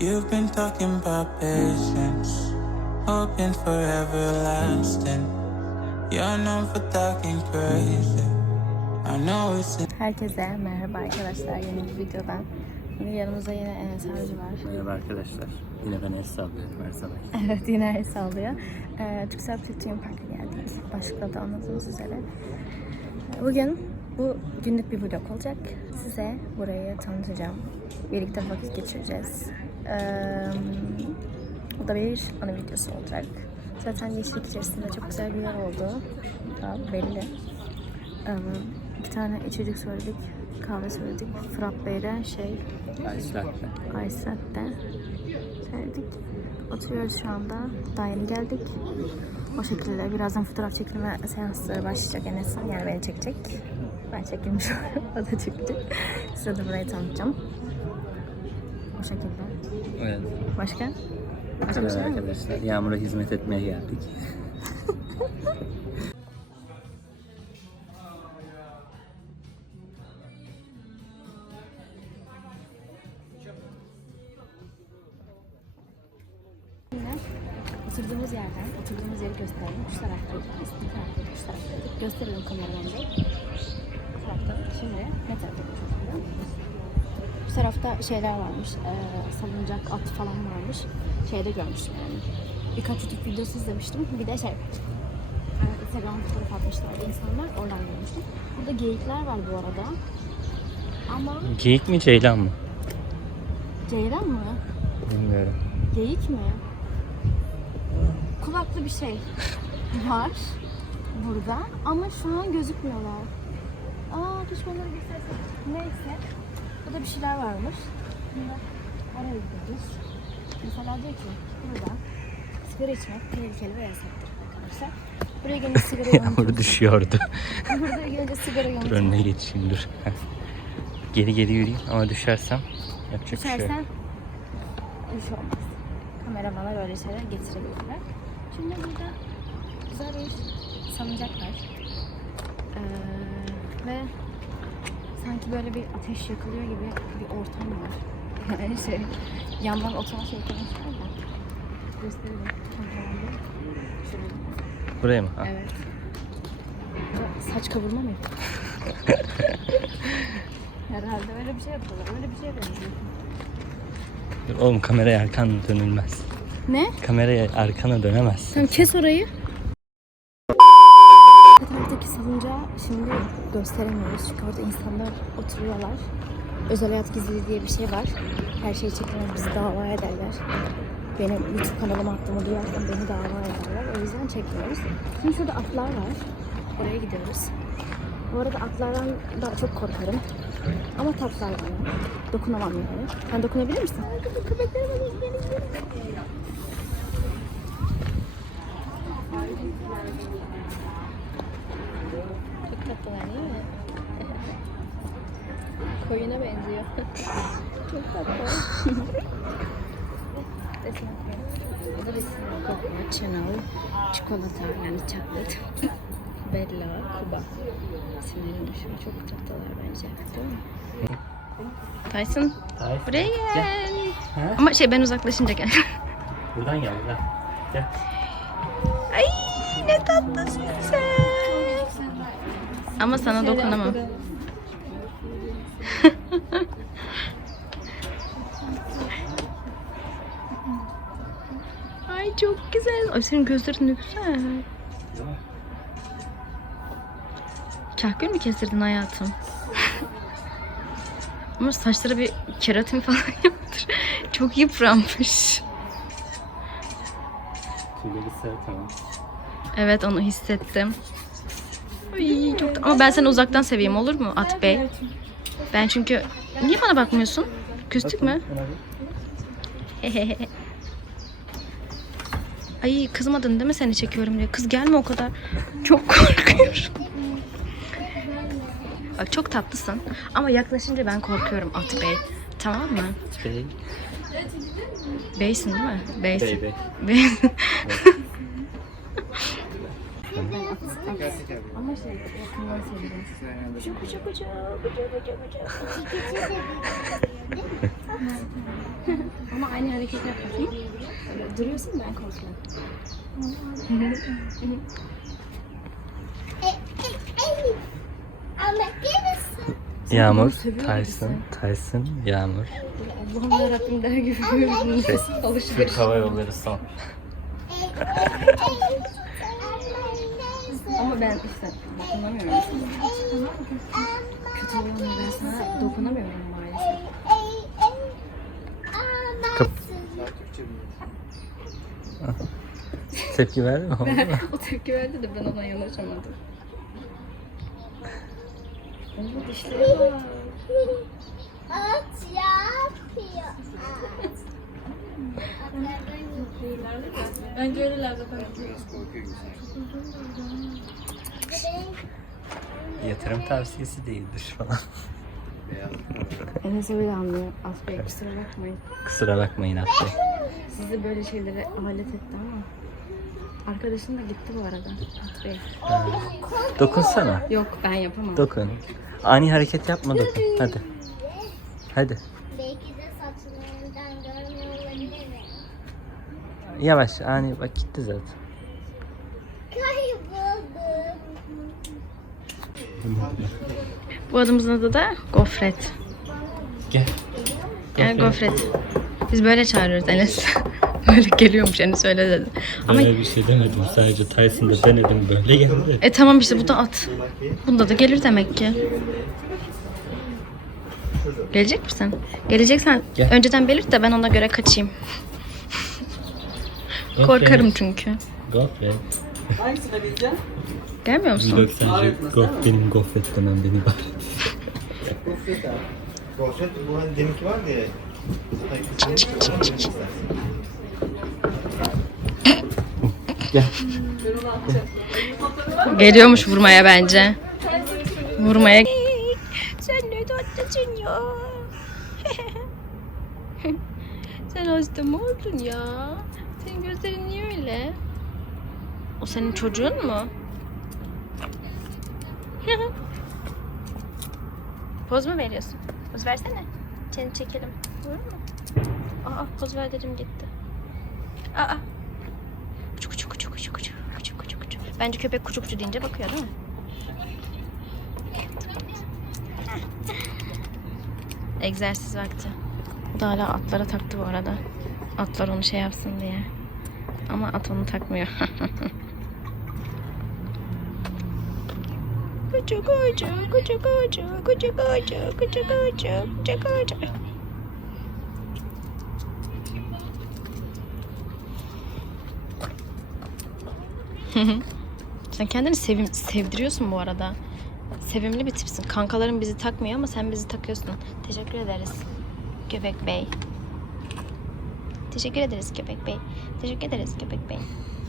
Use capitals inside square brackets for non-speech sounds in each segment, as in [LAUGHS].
You've been talking about patience, hoping for everlasting. You're known for talking crazy. I know it's Herkese merhaba arkadaşlar yeni bir videodan. Şimdi yanımızda yine Enes Avcı var. Merhaba arkadaşlar. Yine ben el sallıyorum her sabah. [LAUGHS] Evet yine el sallıyor. Ee, Türksel Platinum Park'a geldik. Başlıkta da anladığınız üzere. Bugün bu günlük bir vlog olacak. Size burayı tanıtacağım. Birlikte vakit geçireceğiz. Bu da bir ana videosu olacak. Zaten yeşillik içerisinde çok güzel bir yer olduğu da belli. Ee, iki tane içecek söyledik. Kahve söyledik. Frappe ile şey. Ice Latte söyledik. Oturuyoruz şu anda. Daha yeni geldik. O şekilde birazdan fotoğraf çekilme seansları başlayacak Enes'in. Yani beni çekecek. Ben çekilmiş [LAUGHS] olurum. O da çekecek. Size de burayı tanıtacağım. O şekilde. Evet. Başka? Başka bir kadar şey arkadaşlar. Yağmur'a hizmet etmeye geldik. Oturduğumuz yerden, oturduğumuz yeri gösterelim. Şu taraftayız. Biz bu taraftayız, şu taraftayız. Gösterelim kameramanıza. Bu tarafta. Şimdi ne tarafta oturuyor? Tarafta şeyler varmış. E, salıncak, at falan varmış. Şeyde görmüştüm yani. Birkaç YouTube videosu izlemiştim. Bir de şey, e, Instagram fotoğraf atmışlardı insanlar. Oradan görmüştüm. Burada geyikler var bu arada. Ama Geyik mi ceylan mı? ceylan mı? Bilmiyorum. Geyik mi? Kulaklı bir şey [LAUGHS] var burada ama şu an gözükmüyorlar. Aa düşmanları göstersek. Neyse. Burada bir şeyler varmış. Şimdi oraya gidiyoruz. Mesela diyor ki burada sigara içmek tehlikeli ve yasaktır arkadaşlar. Buraya gelince sigara [LAUGHS] yanıtıyorsun. düşüyordu. [LAUGHS] Buraya gelince sigara dur yanıtıyorsun. önüne geçeyim dur. geri geri yürüyeyim ama düşersem yapacak bir şey yok. Düşersen bir şey olmaz. Kameramana böyle şeyler getirebilirler. Şimdi burada güzel bir salıncak var. Ee, ve sanki böyle bir ateş yakılıyor gibi bir ortam var. [LAUGHS] Yani şey, yandan oturan şey koymuşlar da. Gösterelim. Buraya mı? Ha. Evet. Saç kavurma mı? [LAUGHS] Herhalde öyle bir şey yapıyorlar. Öyle bir şey benziyor. Dur oğlum kameraya arkan dönülmez. Ne? Kameraya arkana dönemezsin. Tamam kes orayı. Şimdi gösteremiyoruz çünkü orada insanlar oturuyorlar. Özel hayat gizliliği diye bir şey var. Her şeyi çekemez bizi dava ederler. Benim YouTube kanalıma attığımı duyarsan beni dava ederler. O yüzden çekmiyoruz. Şimdi şurada atlar var. Oraya gidiyoruz. Bu arada atlardan daha çok korkarım. Ama tatlılar bana. Dokunamam yani. Sen dokunabilir misin? Tatlılar değil mi? Koyuna benziyor. [LAUGHS] Çok tatlı. Resim. Bu da resim yapıyor. Chanel, çikolata yani chocolate. Bella, Kuba. İsimlerini düşün. Çok tatlılar bence. Değil mi? Tyson, buraya gel. Ha? Ama şey ben uzaklaşınca gel. Buradan gel buradan. Gel. Ay ne tatlısın sen. Ama sana dokunamam. Ay çok güzel. Ay senin gözlerin ne güzel. Kahkül mü kestirdin hayatım? [LAUGHS] Ama saçları bir keratin falan [LAUGHS] yaptır. Çok yıpranmış. Tüyleri sarı tamam. Evet onu hissettim. Ay, çok ama ben seni uzaktan seveyim olur mu At Bey? Ben çünkü niye bana bakmıyorsun? Küstük mü? [LAUGHS] Ay kızmadın değil mi seni çekiyorum diye. Kız gelme o kadar. Çok korkuyorum. Bak çok tatlısın ama yaklaşınca ben korkuyorum At Bey. Tamam mı? Bey. Beysin değil mi? Beysin. Bey bey. [LAUGHS] Beysin. Ama şey yakından seviyorum. Kucu kucu kucu kucu kucu kucu. Ama Aynı hareket. Böyle duruyorsun ben korkuyorum. Yağmur, Tyson, Tyson, Yağmur. Allah'ım yarabbim der gibi bir nefes alışveriş. Hava yolları son. [LAUGHS] Ama ben işte dokunamıyorum. Kötü olan ben sana dokunamıyorum maalesef. Kap Tepki verdi mi? O tepki verdi de ben ona yanaşamadım. Oo dişleri var. At yapıyor. Bence öylelerde Yatırım tavsiyesi değildir falan. Enes öyle anlıyor. Asbey kusura bakmayın. Kusura bakmayın Atbey. Sizi böyle şeylere alet etti ama. Arkadaşın da gitti bu arada. Asbey. Dokunsana. Yok ben yapamam. Dokun. Ani hareket yapma dokun. Hadi. Hadi. Belki de saçlarından görmüyor olabilir mi? Yavaş ani bak gitti zaten. Bu adımızın adı da Gofret. Gel. Yani Gofret. Biz böyle çağırıyoruz Enes. [LAUGHS] böyle geliyormuş Enes öyle dedi. Ama Böyle bir şey demedim. Sadece Tyson'da denedim böyle geldi. e tamam işte bu da at. Bunda da gelir demek ki. Gelecek misin? Geleceksen Gel. önceden belirt de ben ona göre kaçayım. Korkarım çünkü. Gofret. Gelmiyor musun? Vlog sence gof, benim gofret demem beni bari. Gofret bu hani deminki vardı ya. Gel. Geliyormuş vurmaya bence. Vurmaya. Sen ne tatlısın ya. [LAUGHS] Sen hasta mı oldun ya? Senin gözlerin niye öyle? O senin çocuğun mu? [LAUGHS] poz mu veriyorsun? Poz versene. Seni çekelim. Olur mu? Aa poz ver dedim gitti. Aa. Kuçu kuçu kuçu kuçu kuçu kuçu kuçu kuçu. Bence köpek kuçu kuçu deyince bakıyor değil mi? Egzersiz vakti. O da hala atlara taktı bu arada. Atlar onu şey yapsın diye. Ama at onu takmıyor. Kuçu kuçu, kuçu kuçu, kuçu kuçu, kuçu kuçu, kuçu kuçu. Sen kendini sevim sevdiriyorsun bu arada. Sevimli bir tipsin. Kankaların bizi takmıyor ama sen bizi takıyorsun. Teşekkür ederiz. Köpek Bey. Teşekkür ederiz Köpek Bey. Teşekkür ederiz Köpek Bey.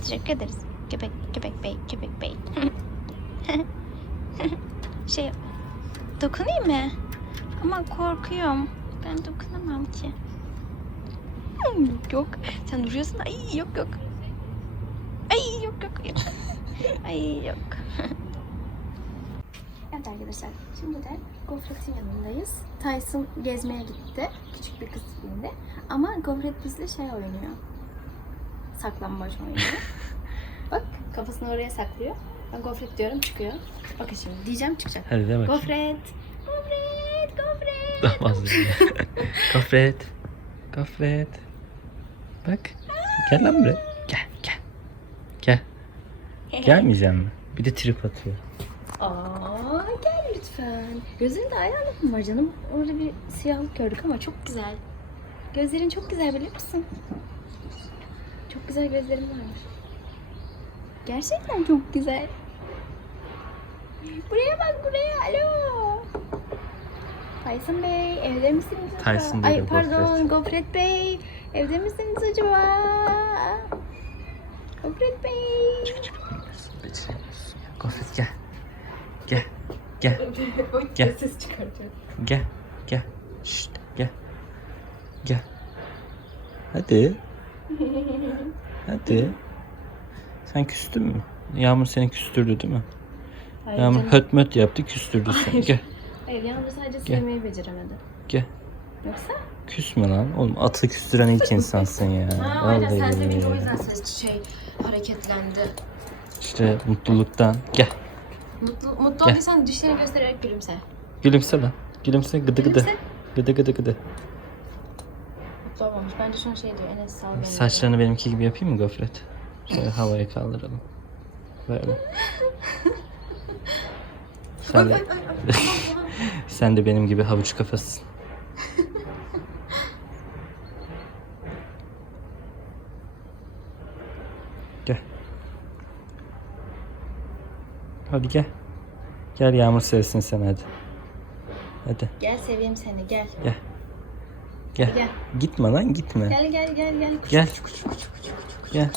Teşekkür ederiz Köpek Köpek Bey. Köpek Bey. [LAUGHS] şey dokunayım mı? Ama korkuyorum. Ben dokunamam ki. Hmm, Yok. Sen duruyorsun. Ay yok yok. Ay yok yok yok. [LAUGHS] Ay yok. [LAUGHS] evet arkadaşlar şimdi de Gofret'in yanındayız. Tyson gezmeye gitti. Küçük bir kız tipinde. Ama Gofret bizle şey oynuyor. Saklambaç oynuyor. [LAUGHS] Bak kafasını oraya saklıyor. Ben Gofret diyorum çıkıyor. Bakın şimdi diyeceğim çıkacak. Hadi de bak. Gofret. Gofret. Gofret. Fazla. [LAUGHS] Gofret. Gofret. Bak. Gel lan buraya. Gel gel. Gel. [LAUGHS] Gelmeyecek mi? Bir de trip atıyor. Aa Gözlerinde ayarlık mı var canım? Orada bir siyahlık gördük ama çok güzel. Gözlerin çok güzel biliyor musun? Çok güzel gözlerin var. Gerçekten çok güzel. Buraya bak buraya alo. Tyson Bey evde misiniz acaba? Tyson Ay pardon Gofret. Gofret Bey evde misiniz acaba? Gofret Bey. Gofret gel. Gel. Gel. [LAUGHS] Gel. Gel. Gel. Şşt, gel. Gel. Hadi. [LAUGHS] Hadi. Sen küstün mü? Yağmur seni küstürdü değil mi? Yağmur höt möt yaptı küstürdü seni. Gel. Hayır Yağmur sadece Gel. sevmeyi beceremedi. Gel. Yoksa? Küsme lan. Oğlum atı küstüren ilk insansın ya. Ha, aynen sen Vallahi sevince o yüzden ses şey hareketlendi. İşte mutluluktan. Gel. Mutlu, mutlu Gel. olduysan dişlerini göstererek gülümse. Gülümse lan. Gülümse gıdı gıdı. Gülümse. Gıdı gıdı gıdı. Mutlu olmamış. Bence şu an şey diyor Enes sal beni. Saçlarını benimki gibi yapayım mı gofret? Şöyle havaya kaldıralım. Böyle. [LAUGHS] Sen de, [LAUGHS] sen de benim gibi havuç kafasın. Gel. Hadi gel. Gel yağmur sevsin sen hadi. Hadi Gel seveyim seni gel. gel. Gel. Gel. Gitme lan gitme. Gel gel gel gel. Gel. Gel.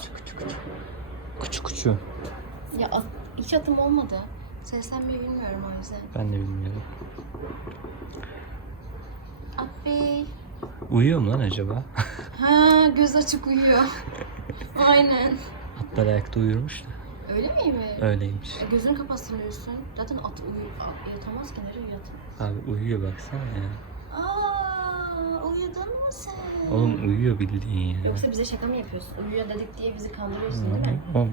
Kuçu kuçu. Ya at- hiç atım olmadı. Seslenmeyi bilmiyorum o yüzden. Ben de bilmiyorum. Bey. Uyuyor mu lan acaba? Ha göz açık uyuyor. [LAUGHS] Aynen. Atlar ayakta uyurmuş da. Öyle mi mi? Öyleymiş. E, gözünü kapatsın uyusun. Zaten at uyur. a- Yatamaz ki nereye uyuyatın? Abi uyuyor baksana ya. Aa, uyudun mu sen? Oğlum uyuyor bildiğin ya. Yoksa bize şaka mı yapıyorsun? Uyuyor dedik diye bizi kandırıyorsun değil mi? Oğlum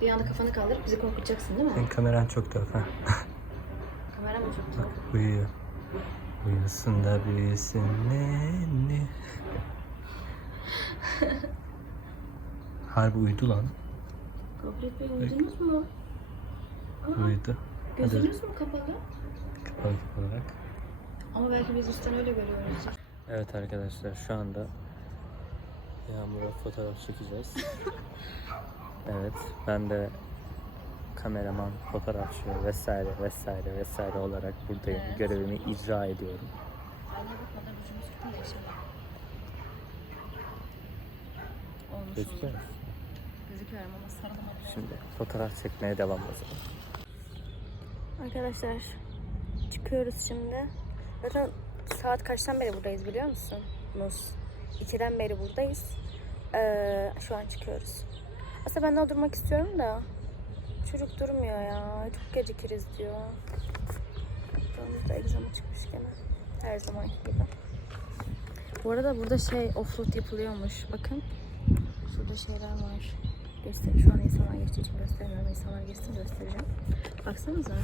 Bir anda kafanı kaldırıp bizi korkutacaksın değil mi? senin kameran çok tuhaf ha. [LAUGHS] Kamera mı çok tuhaf? Uyuyor. Uyusun da büyüsün nenni. [LAUGHS] Harbi uyudu lan. Gofret Bey uyudunuz mu? Aa, Uyudu. Gözünüz mü kapalı? kapalı olarak. Ama belki biz üstten öyle görüyoruz. Evet arkadaşlar şu anda Yağmur'a fotoğraf çekeceğiz. [LAUGHS] evet ben de kameraman, fotoğrafçı vesaire vesaire vesaire olarak buradayım. Evet. Görevimi icra ediyorum. Gözüküyor musun? Gözüküyorum ama sarılamadım. Şimdi fotoğraf çekmeye devam o zaman. Arkadaşlar çıkıyoruz şimdi. Zaten saat kaçtan beri buradayız biliyor musunuz? 2'den beri buradayız. Ee, şu an çıkıyoruz. Aslında ben daha durmak istiyorum da çocuk durmuyor ya. Çok gecikiriz diyor. Buramızda egzama çıkmış gene. Her zamanki gibi. Bu arada burada şey offroad yapılıyormuş. Bakın. Şurada şeyler var. Göster şu an insanlar geçtiği için göstermiyorum. İnsanlar geçsin göstereceğim. Baksanıza.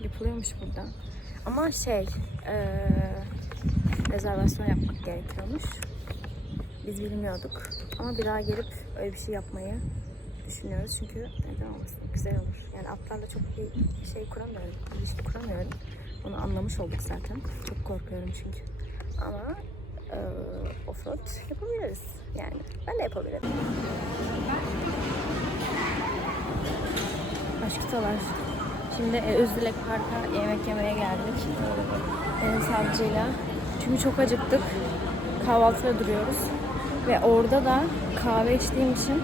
Yapılıyormuş burada. Ama şey, eee rezervasyon yapmak gerekiyormuş. Biz bilmiyorduk. Ama bir daha gelip öyle bir şey yapmayı düşünüyoruz. Çünkü neden olmasın? Güzel olur. Yani atlarla çok bir şey kuramıyorum. ilişki kuramıyorum. Onu anlamış olduk zaten. Çok korkuyorum çünkü. Ama eee offroad yapabiliriz. Yani ben de yapabilirim. Aşkıtalar. Şimdi e, Özdilek Park'a yemek yemeye geldik. Enes amcayla. Çünkü çok acıktık. Kahvaltıda duruyoruz. Ve orada da kahve içtiğim için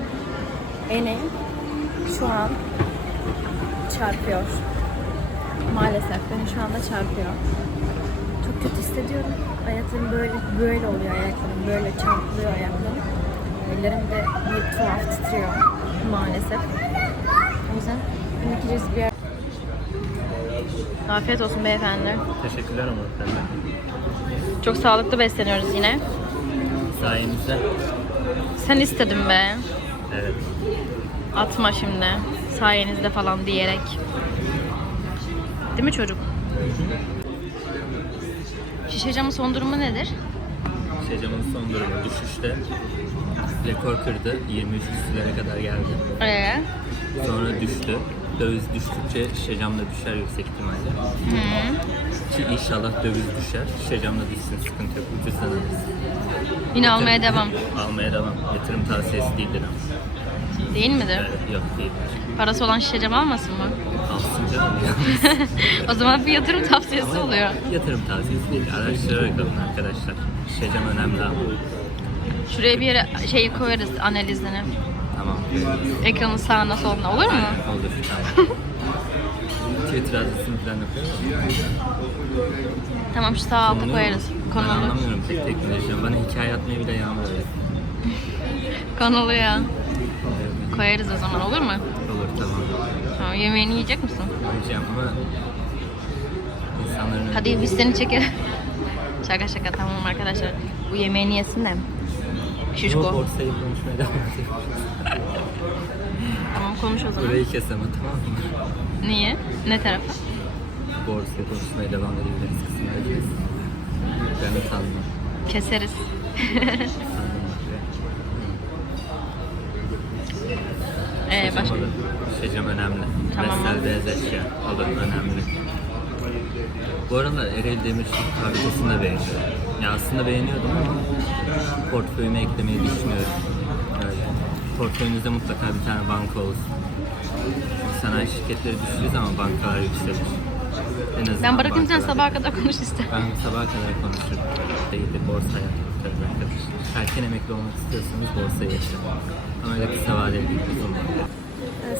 beni şu an çarpıyor. Maalesef beni şu anda çarpıyor. Kötü hissediyorum. Ayaklarım böyle böyle oluyor ayaklarım. Böyle çarpılıyor ayaklarım. Ellerim de bir tuhaf titriyor maalesef. O yüzden gideceğiz bir yer. Afiyet olsun beyefendi. Teşekkürler ama efendim. Çok sağlıklı besleniyoruz yine. Sayenizde. Sen istedin be. Evet. Atma şimdi. Sayenizde falan diyerek. Değil mi çocuk? Şişe camın son durumu nedir? Şecam'ın son durumu düşüşte. Rekor kırdı. 23 küsürlere kadar geldi. Ee, Sonra düştü. Döviz düştükçe Şecam da düşer yüksek ihtimalle. Ki inşallah döviz düşer. Şecam da düşsün sıkıntı yok. Ucuzdan alırız. yine almaya devam. Almaya devam. Yatırım tavsiyesi değildir ama. Değil midir? Evet, yok değil. Parası olan şişe cam almasın mı? Alsın [LAUGHS] canım o zaman bir yatırım tavsiyesi oluyor. Yatırım tavsiyesi değil. Araştırarak alın arkadaşlar. Şecam önemli ama. Şuraya bir yere şeyi koyarız analizini. Tamam. Ekranın sağına soluna olur mu? Olur tamam. [LAUGHS] Twitter adresini falan yapıyor mu? Tamam şu sağ alta koyarız. Ben Konulu. anlamıyorum pek teknoloji. Bana hikaye atmayı bile yağmur. [LAUGHS] Konulu ya. Koyarız o zaman olur mu? Olur tamam. Yemeğini yiyecek misin? Yiyeceğim ama insanların Hadi biz seni çekelim. [LAUGHS] Şaka şaka tamam arkadaşlar. Bu yemeğini yesin de. Şişko. borsayı konuşmaya devam. Tamam konuş o zaman. Burayı kes ama tamam mı? Niye? Ne tarafa? Borsayı konuşmaya devam edebiliriz kısımda kes. Ben utanmam. Keseriz. Ee, başka? Şecam önemli. Tamam. Beyaz eşya. Alın önemli. Bu aralar Erel Demirçin fabrikasını da beğeniyorum. Ya aslında beğeniyordum ama portföyüme eklemeyi düşünüyorum. Öyle. Portföyünüzde mutlaka bir tane banka olsun. Çünkü Sanayi şirketleri düştüğü zaman bankalar yükselir. En azından Ben bırakayım sen bankalar- sabaha kadar konuş işte. Ben sabaha kadar konuşurum. Değil de borsaya tabii arkadaşlar. Erken emekli olmak istiyorsanız borsaya yaşayın. Ama öyle kısa vadeli değil, uzun vadeli.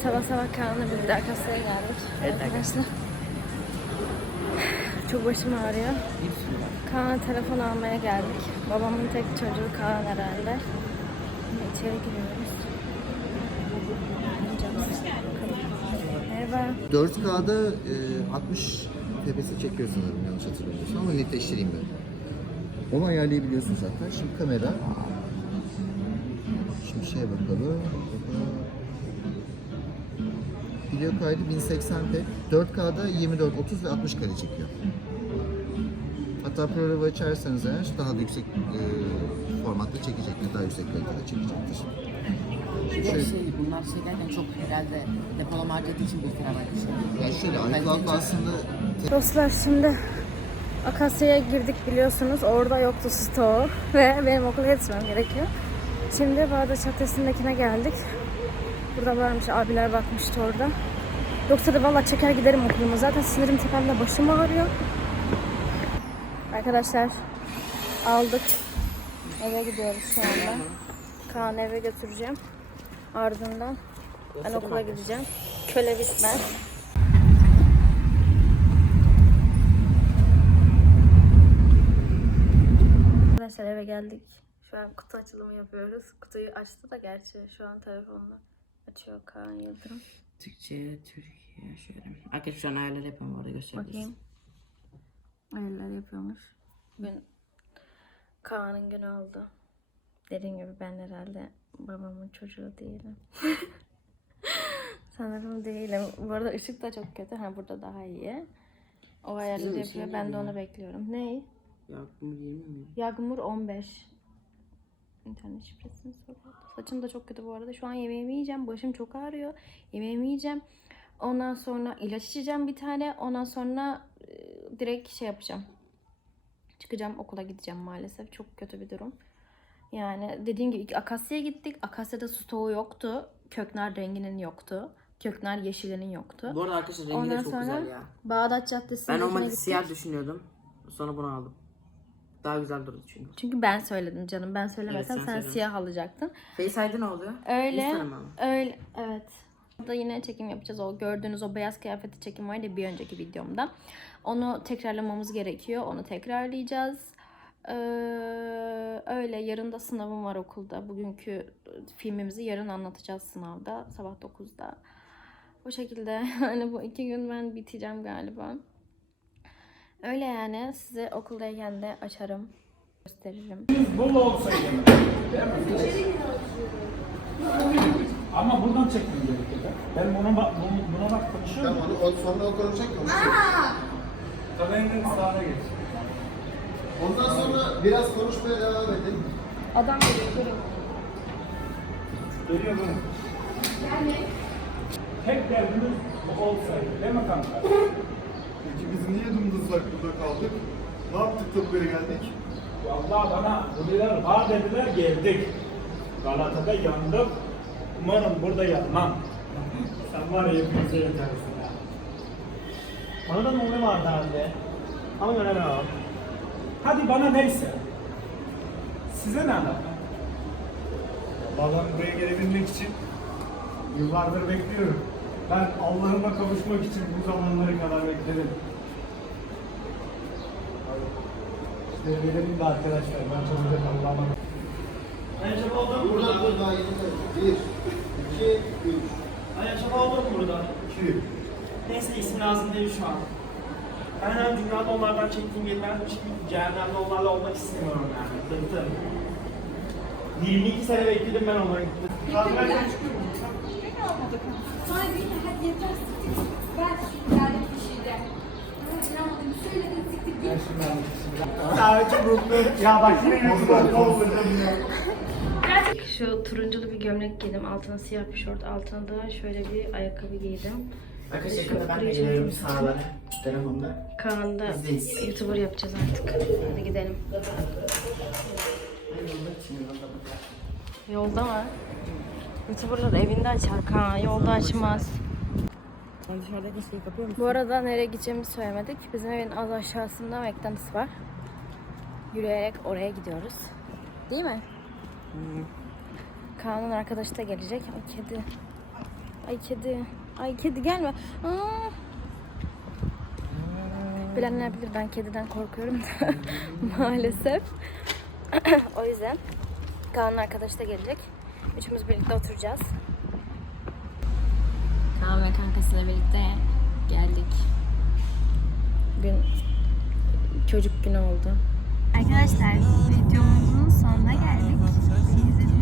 Sabah sabah Kaan'la birlikte arkadaşlara geldik. Evet arkadaşlar. Çok başım ağrıyor. Kaan'a telefon almaya geldik. Babamın tek çocuğu Kaan herhalde. İçeri giriyoruz. Merhaba. 4K'da e, 60 tepesi çekiyor sanırım yanlış hatırlamıyorsam ama netleştireyim ben. Onu ayarlayabiliyorsun zaten. Şimdi kamera. Şimdi şeye bakalım. Video kaydı 1080p. 4K'da 24, 30 ve 60 kare çekiyor. Hatta ProRAW açarsanız eğer daha da yüksek e, formatta çekecektir. Daha yüksek kalitede çekecektir. Bir de şey, bunlar şey derken çok herhalde depolama harcadığı için bir terabayt şey. Ya şöyle iCloud'da aslında Dostlar şimdi Akasya'ya girdik biliyorsunuz. Orada yoktu stoğu [LAUGHS] ve benim okula yetişmem gerekiyor. Şimdi Bağdat Caddesi'ndekine geldik. Burada varmış abiler bakmıştı orada. Yoksa da vallahi çeker giderim okuluma. Zaten sinirim tepemde başım ağrıyor. Arkadaşlar aldık. Eve gidiyoruz şu anda. Kaan'ı eve götüreceğim. Ardından ben okula gideceğim. Köle bitmez. Arkadaşlar eve geldik. Şu an kutu açılımı yapıyoruz. Kutuyu açtı da gerçi şu an telefonla açıyor Kaan Yıldırım. Türkçe, Türkiye şöyle. Arkadaşlar şu an ayarları yapıyorum orada gösterebiliriz. Bakayım. Ayarlar yapıyormuş. Bugün Kaan'ın günü oldu. Dediğim gibi ben herhalde babamın çocuğu değilim. [LAUGHS] Sanırım değilim. Bu arada ışık da çok kötü. Ha burada daha iyi. O ayarları yapıyor. ışığın Ben de onu bekliyorum. Ney? Ya bu 20 mi? Yağmur 15. İnternet şifresini soruyordu. Saçım da çok kötü bu arada. Şu an yemeğimi yiyeceğim. Başım çok ağrıyor. Yemeğimi yiyeceğim. Ondan sonra ilaç içeceğim bir tane. Ondan sonra e, direkt şey yapacağım. Çıkacağım okula gideceğim maalesef. Çok kötü bir durum. Yani dediğim gibi Akasya'ya gittik. Akasya'da stoğu yoktu. Köknar renginin yoktu. Köknar yeşilinin yoktu. Bu arada arkadaşlar rengi Ondan de çok sonra güzel ya. Bağdat Caddesi'ne Ben normalde gittik. siyah düşünüyordum. Sonra bunu aldım. Daha güzel durdu çünkü. Çünkü ben söyledim canım. Ben söylemesem Evet, sen sen söyledin. siyah alacaktın. Face ID ne oluyor? Öyle. Instagram mı? Öyle. Evet. Burada yine çekim yapacağız. O gördüğünüz o beyaz kıyafeti çekim vardı ya bir önceki videomda. Onu tekrarlamamız gerekiyor. Onu tekrarlayacağız. Ee, öyle. Yarın da sınavım var okulda. Bugünkü filmimizi yarın anlatacağız sınavda. Sabah 9'da. O şekilde. [LAUGHS] Hani bu iki gün ben biteceğim galiba. Öyle yani. Size okuldayken de açarım. Gösteririm. Bol olsaydı. Ama buradan çekmem gerekiyor. Ben buna bak, buna, buna bak konuşuyorum. Tamam onu sonra o konuşacak ya. Kamerayı sağına geç. Ondan sonra biraz konuşmaya devam edin. Geliyor bunu. Tek derdimiz bu olsaydı. Değil mi kanka? Peki biz niye dımdızlak burada kaldık? Ne yaptık da buraya geldik? Vallahi bana dediler, var dediler geldik. Galata'da yandım. Umarım burada yanmam. Sen var ya hepimize yetersin ya. Bana da ne vardı anne? Ama ne var? Hadi bana neyse. Size ne alaka? Vallahi buraya gelebilmek için yıllardır bekliyorum. Ben Allah'ıma kavuşmak için bu zamanlara kadar bekledim. İşte de arkadaşlar ben çalışacak Allah'ıma. Ben çaba oldum Burada burada. Bir, iki, üç. Çaba oldum burada. İki. Neyse isim lazım değil şu an. Ben her dünyada onlardan çektiğim yetmezmiş gibi cehennemde onlarla olmak istemiyorum yani. Bıktım. 22 sene bekledim ben onları. Kalkmaya çalışıyorum. Sahibi hadi yeter siktir. Ben geldim bir şeyde. İnanmadım. Söyledin siktir git. Ya çok mutlu. Ya bak yine YouTube'da doldurdum ya. Şu turunculu bir gömlek giydim. Altına siyah bir şort. Altına da şöyle bir ayakkabı giydim. Arkadaşlar yakında ben de bir- sağlara. Telefonda. Kaan'da. YouTuber yapacağız artık. Hadi gidelim. Yolda mı? YouTuber'lar evinde açar Kaan. Yolda açmaz. Dışarıdaki şeyi kapıyor musun? Bu arada nereye gideceğimizi söylemedik. Bizim evin az aşağısında McDonald's var. Yürüyerek oraya gidiyoruz. Değil mi? Kaan'ın arkadaşı da gelecek. Ay kedi. Ay kedi. Ay kedi gelme. Aa. Bilenler bilir ben kediden korkuyorum da [LAUGHS] maalesef. [CLEARS THROAT] o yüzden Kaan'ın arkadaşı da gelecek. Üçümüz birlikte oturacağız. Kaan ve kankasıyla birlikte geldik. Bugün çocuk günü oldu. Arkadaşlar videomuzun sonuna geldik. Bizi